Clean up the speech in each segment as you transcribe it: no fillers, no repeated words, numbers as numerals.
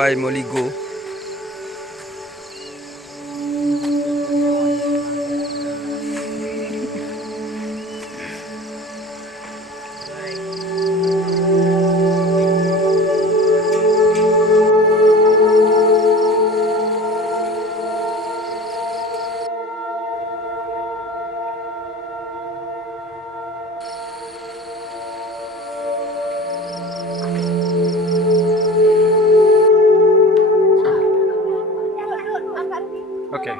Goodbye Moligo. Oke.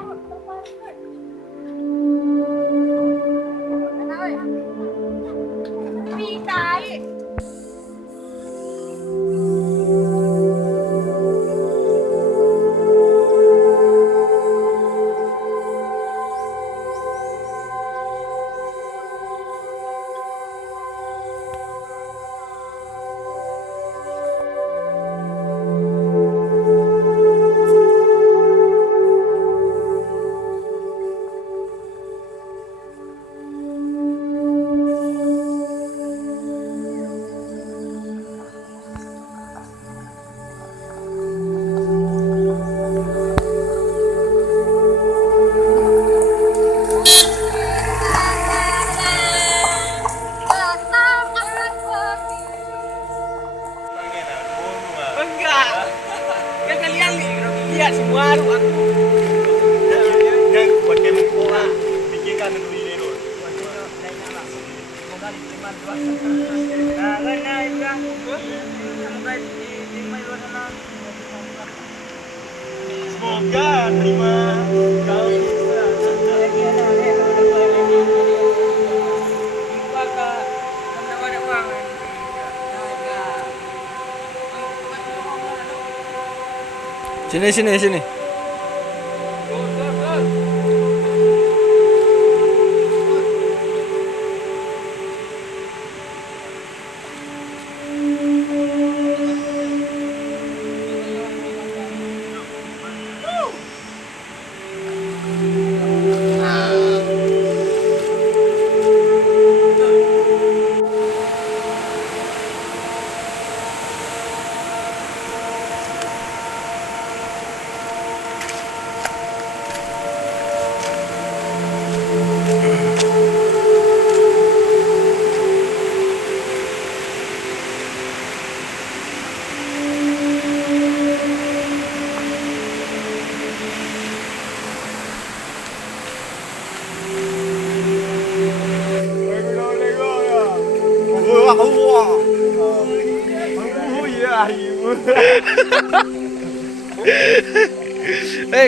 Enggak. Kan kalian lihat semua lu aku. Yang buat game bola, pikirkan dulu ini dulu. Semoga terima kau Sini.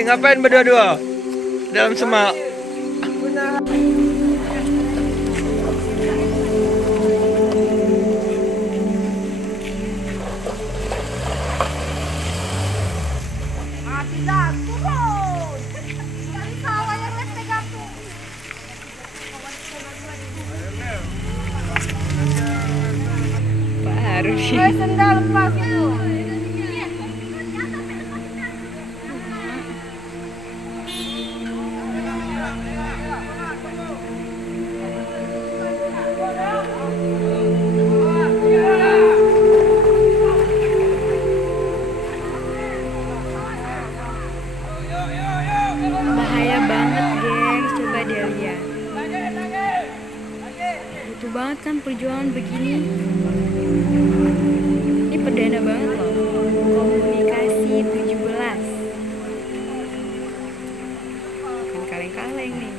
Ngapain berdua-dua dalam semak? Tidak, turun. Dari sawah yang pegang tuh. Baru sih. Sendal lepas itu. Bahaya banget, gengs. Coba deh lihat. Butuh banget kan perjuangan begini. Ini perdana banget loh. Komunikasi 17. Bukan kaleng-kaleng nih.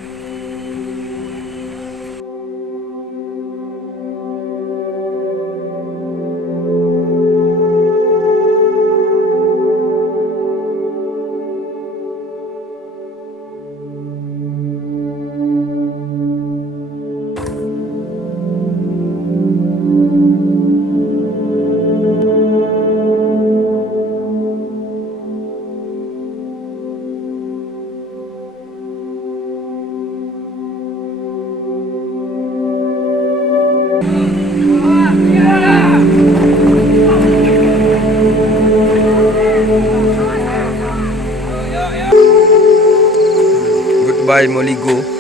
Goodbye Moligo.